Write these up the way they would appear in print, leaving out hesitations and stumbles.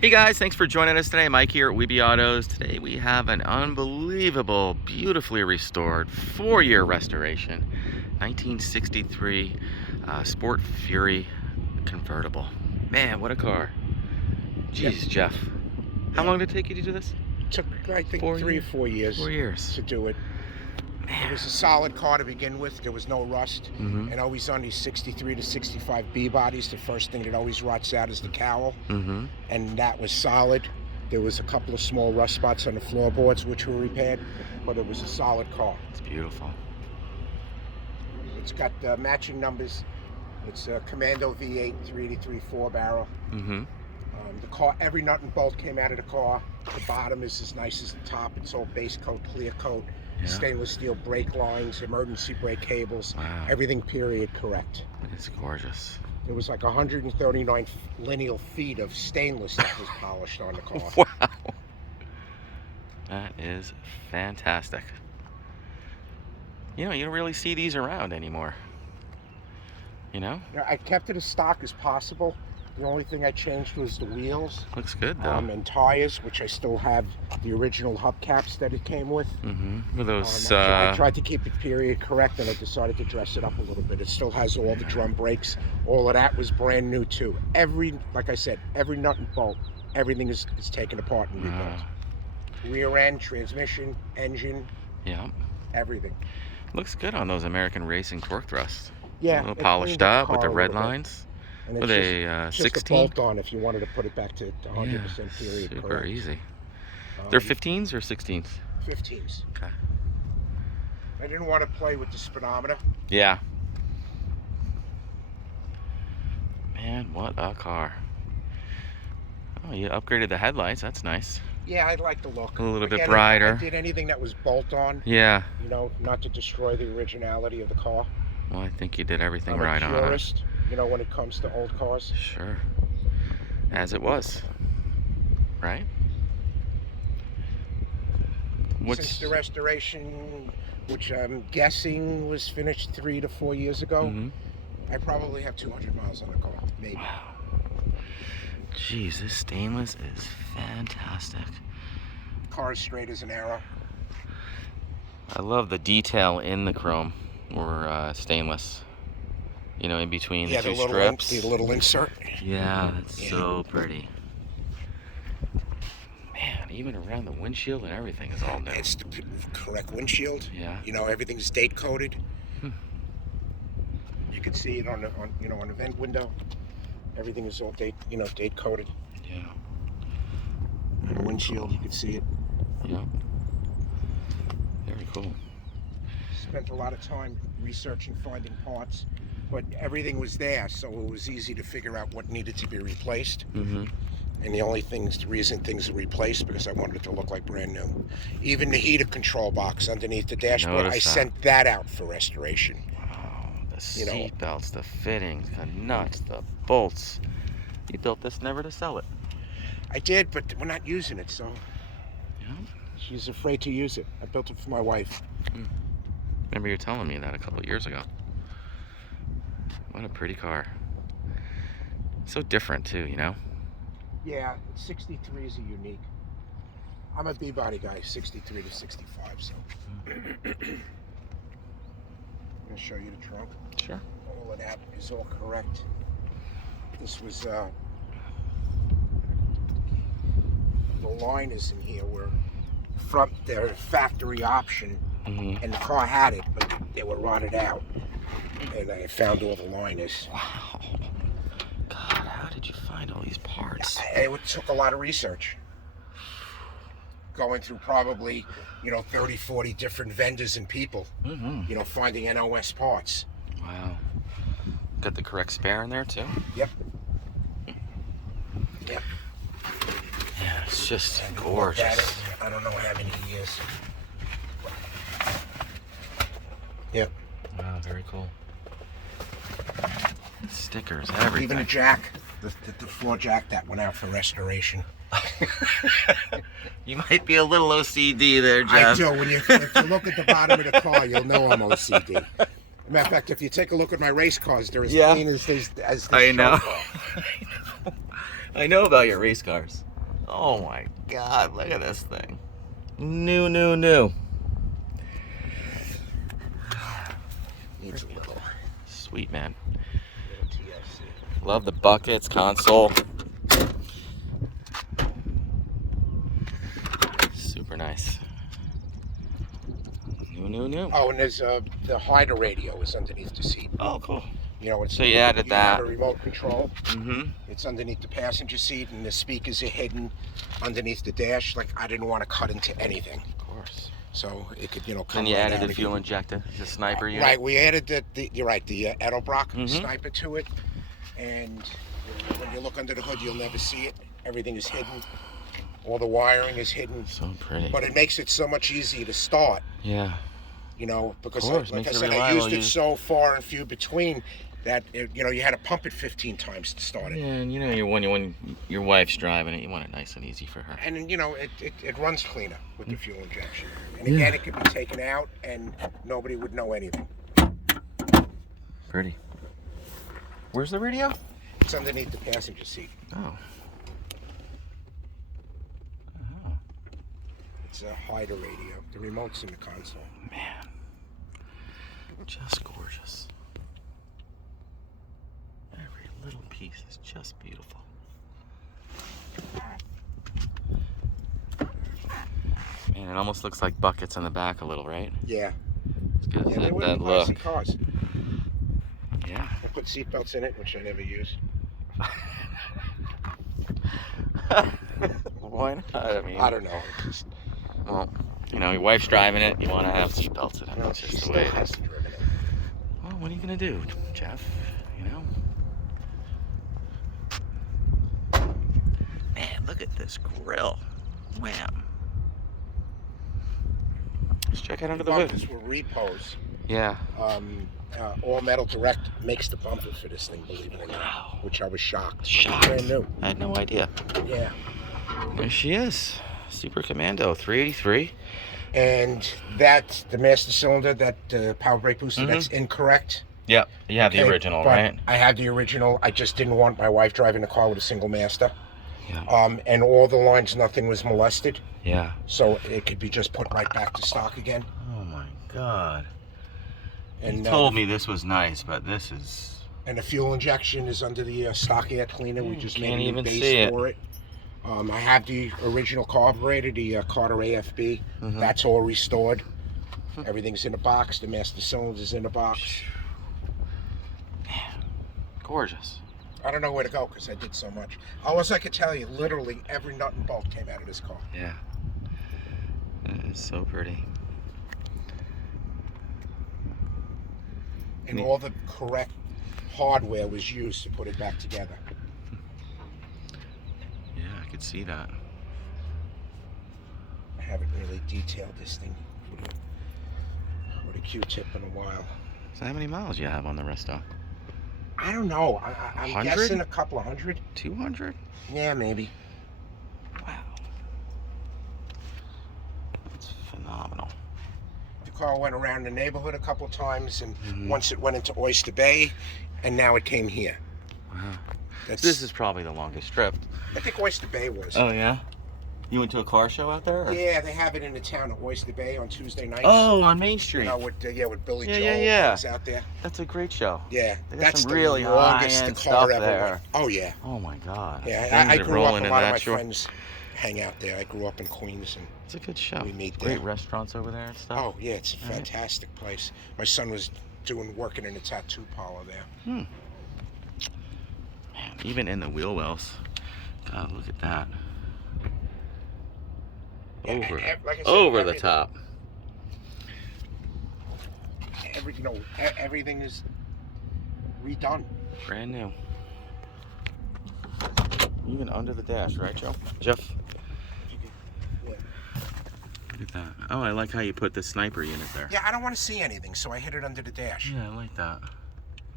Hey guys, thanks for joining us today. Mike here at Weeby Autos. Today we have an unbelievable, beautifully restored 4-year restoration 1963 Sport Fury convertible. Man, what a car. Jeez, Yep. Jeff. How long did it take you to do this? Took, I think, 3 or 4 years 4 years. to do it. It was a solid car to begin with. There was no rust. Mm-hmm. And always on these 63 to 65 B bodies, the first thing that always rots out is the cowl. Mm-hmm. And that was solid. There was a couple of small rust spots on the floorboards which were repaired, but it was a solid car. It's beautiful. It's got matching numbers. It's a Commando V8 383 4-barrel. Mm-hmm. The car, every nut and bolt came out of the car. The bottom is as nice as the top. It's all base coat, clear coat. Yeah. Stainless steel brake lines, emergency brake cables, Wow. everything period correct. It's gorgeous. There was like 139 lineal feet of stainless that was polished on the car. Wow. That is fantastic. You know, you don't really see these around anymore. You know? Now, I kept it as stock as possible. The only thing I changed was the wheels. Looks good though. And tires, which I still have the original hubcaps that it came with. Mm-hmm. With those, I tried to keep it period correct, and I decided to dress it up a little bit. It still has all the drum brakes. All of that was brand new too. Like I said, every nut and bolt, everything is taken apart and rebuilt. Rear end, transmission, engine, yeah. everything. Looks good on those American Racing torque thrusts. Yeah, A little polished up with the red lines. And With it's a just 16? a bolt on if you wanted to put it back to 100% period super correct. easy. They're 15s or 16s? 15s. Okay. I didn't want to play with the speedometer. Yeah. Man, what a car. Oh, you upgraded the headlights. That's nice. Yeah, I like the look. A little bit Again, brighter. I did anything that was bolt on. Yeah. You know, not to destroy the originality of the car. Well, I think you did everything I'm right a on it. purist, you know, when it comes to old cars. Sure. As it was. Right? Since the restoration, which I'm guessing was finished 3 to 4 years ago, Mm-hmm. I probably have 200 miles on the car, maybe. Wow. Jeez, this stainless is fantastic. Car is straight as an arrow. I love the detail in the chrome or stainless. You know, in between the two strips. The little insert. Yeah, that's so pretty. Man, even around the windshield and everything is all new. It's the correct windshield. Yeah. You know, everything's date coded. Hmm. You can see it on the vent window. Everything is all date coded. Yeah. And the windshield, you can see it. Yeah. Very cool. Spent a lot of time researching, finding parts, but everything was there, so it was easy to figure out what needed to be replaced. Mm-hmm. And the reason things are replaced because I wanted it to look like brand new. Even the heater control box underneath the dashboard, I sent that out for restoration. Wow, the seat belts, the fittings, the nuts, the bolts. You built this never to sell it. I did, but we're not using it, so Yeah. she's afraid to use it. I built it for my wife. Remember you telling me that a couple of years ago. What a pretty car. So different too, you know? Yeah, 63s are unique. I'm a B-body guy, 63 to 65, so. I'm going to show you the trunk. Sure. All of that is all correct. This was, the liners in here were from their factory option, Mm-hmm. and the car had it, but they were rotted out. And I found all the liners. Wow. God, how did you find all these parts? It took a lot of research. Going through probably, 30, 40 different vendors and people, Mm-hmm. finding NOS parts. Wow. Got the correct spare in there too? Yep. Yep. Yeah, it's just gorgeous. I don't know how many years. Yep. Wow, very cool. Stickers, everything. Even a jack, the floor jack that went out for restoration. You might be a little OCD there, Jeff. I do. If you look at the bottom of the car, you'll know I'm OCD. Matter of fact, if you take a look at my race cars, they're as clean as this I show know. car. I know about your race cars. Oh my God, look at this thing. New, new, new. Needs a little. Sweet, man. Little TLC. Love the buckets, console. Super nice. New, new, new. Oh, and there's the hider radio is underneath the seat. Oh, cool. You know, it's So you added have that. a remote control. Mm-hmm. It's underneath the passenger seat, and the speakers are hidden underneath the dash. Like, I didn't want to cut into anything, Of course. so it could, you know, come Then you right added out the fuel injector, the sniper unit. Right, we added the you're right, the Edelbrock Mhm. sniper to it, and when you look under the hood, you'll never see it. Everything is hidden. All the wiring is hidden. So pretty. But it makes it so much easier to start. Yeah. You know, because Of course, like I makes it said, I reliable. used it so far and few between that you know, you had to pump it 15 times to start it. Yeah, and you know, when your wife's driving it, you want it nice and easy for her. And you know, it runs cleaner with the fuel injection. And Yeah. again, it could be taken out and nobody would know anything. Pretty. Where's the radio? It's underneath the passenger seat. Oh. It's a hider radio. The remote's in the console. Man. Just gorgeous. Every little piece is just beautiful. Man, it almost looks like buckets on the back a little, right? Yeah. It's got Yeah, they that wouldn't buy look. some cars. Yeah. I put seatbelts in it, which I never use. Why not? I mean, I don't know. Just, well, you know, your wife's driving it. You want to have seatbelts in it. you know, That's she just the still way it is. hasn't driven it. Well, what are you gonna do, Jeff? You know. Man, look at this grill. Wham. Let's check out under the hood. Bumpers were repos. Yeah. All metal direct makes the bumper for this thing, believe it or not. Wow. Which I was shocked. Shocked. Brand new. I had no idea. Yeah. There she is. Super Commando 383. And that's the master cylinder, that power brake booster, that's incorrect. Yep. You have the Okay, original, but right? I have the original. I just didn't want my wife driving the car with a single master. Yeah. And all the lines, nothing was molested. Yeah. So it could be just put right back to stock again. Oh my God. And You told me this was nice, but this is... And the fuel injection is under the stock air cleaner. We just made Can't a new even base see it. for it. I have the original carburetor, the Carter AFB. Mhm. That's all restored. Everything's in a box. The master cylinder's in a box. Man, gorgeous. I don't know where to go because I did so much. All I could tell you, literally every nut and bolt came out of this car. Yeah. That is so pretty. And all the correct hardware was used to put it back together. Yeah, I could see that. I haven't really detailed this thing with a Q-tip in a while. So how many miles you have on the resto? I don't know. I'm 100? guessing a couple of hundred. 200? Yeah, maybe. Wow. That's phenomenal. The car went around the neighborhood a couple of times, and Mhm. once it went into Oyster Bay, and now it came here. Wow. That's, This is probably the longest trip. I think Oyster Bay was. Oh, yeah? You went to a car show out there? Or? Yeah, they have it in the town of Oyster Bay on Tuesday nights. Oh, on Main You Street. know, with Billy Yeah, Joel yeah, yeah. was out there. That's a great show. Yeah, They got that's some the really longest the high-end car stuff ever there. went. Oh yeah. Oh my God. Yeah, Things I are grew up. rolling A in lot of that my shore. friends hang out there. I grew up in Queens, and It's a good show. we meet Great there. restaurants over there and stuff. Oh yeah, it's a Right. fantastic place. My son was working in a tattoo parlor there. Man, even in the wheel wells. God, look at that. Yeah, Over, like I said, over the everything. top. Everything is redone. Brand new. Even under the dash, right, Joe? Jeff? Yeah. Look at that. Oh, I like how you put the sniper unit there. Yeah, I don't want to see anything, so I hid it under the dash. Yeah, I like that.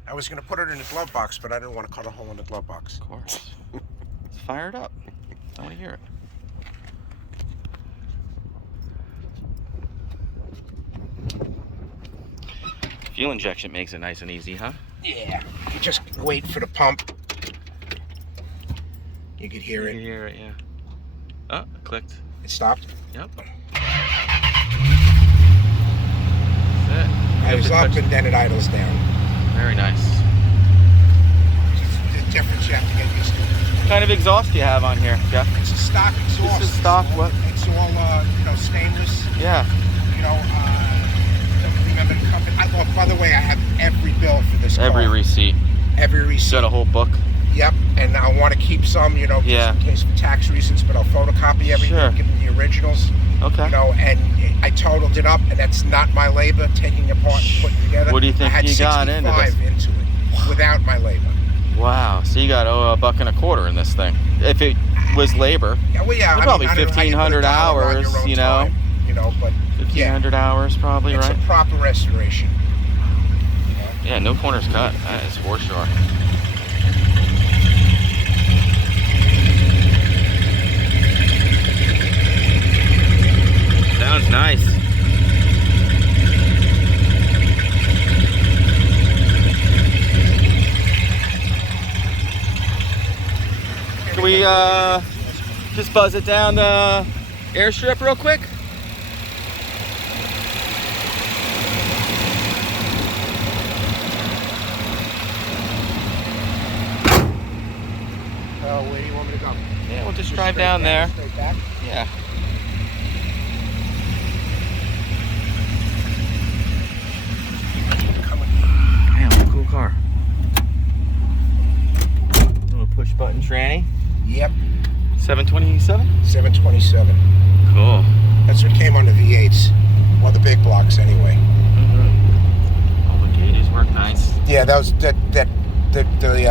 I was going to put it in the glove box, but I didn't want to cut a hole in the glove box. Of course. It's fired up. I want to hear it. Fuel injection makes it nice and easy, huh? Yeah. You just wait for the pump. You could hear You it. can hear it, yeah. Oh, it clicked. It stopped? Yep. That's I it. was up and then it idles down. Very nice. It's the difference you have to get used to. What kind of exhaust do you have on here, Jeff? It's a stock exhaust. This is stock what? It's all stainless. Yeah. Don't remember the company. By the way, I have every bill for this car. Every receipt. Every receipt. Got a whole book. Yep, and I want to keep some, just in case for tax reasons, but I'll photocopy everything, give them the originals. Okay. And I totaled it up, and that's not my labor, taking it apart and putting it together. What do you think I had you got into this? 65 into it, without my labor. Wow, so you got $1.25 in this thing. If it was labor, probably 1,500 hours, time, but 1,500 hours probably, it's right? It's a proper restoration. Yeah, no corners cut, that is for sure. Sounds nice. Can we just buzz it down the airstrip real quick? Where do you want me to go? Yeah, we'll just drive down there. Straight back? Yeah. Man, what a cool car. Little push button tranny. Yep. 727? 727. Cool. That's what came on the V8s. Well, the big blocks anyway. All the gauges work nice. Yeah, that was the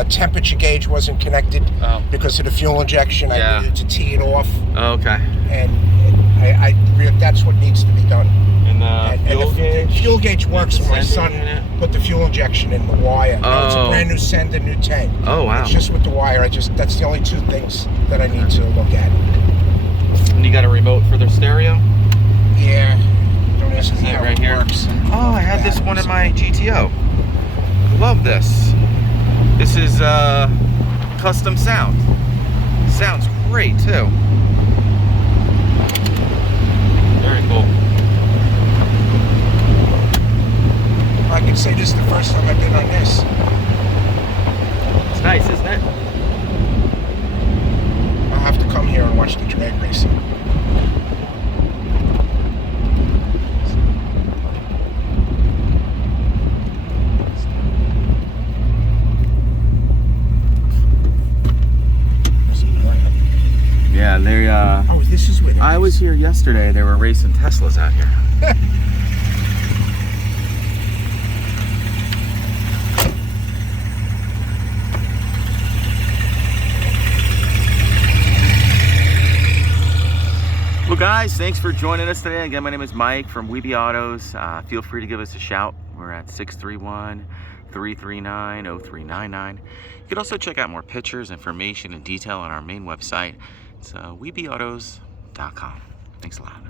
temperature gauge wasn't connected because of the fuel injection. I needed to tee it off. Oh, okay. And that's what needs to be done. And the fuel gauge works when my son put the fuel injection in the wire. No, it's a brand new sender, new tank. Oh, wow. It's just with the wire. That's the only two things that I need to look at. And you got a remote for the stereo? Yeah. Don't ask me how right it here. works. Oh, I had this one in my GTO. Love this. This is custom sound. Sounds great too. Very cool. I can say this is the first time I've been on this. It's nice, isn't it? I'll have to come here and watch the drag racing. Yeah, they oh, this is where I was here yesterday. They were racing Teslas out here. Well, guys, thanks for joining us today. Again, my name is Mike from Weeby Autos. Feel free to give us a shout. We're at 631-339-0399. You can also check out more pictures, information, and detail on our main website. It's weebyautos.com. Thanks a lot.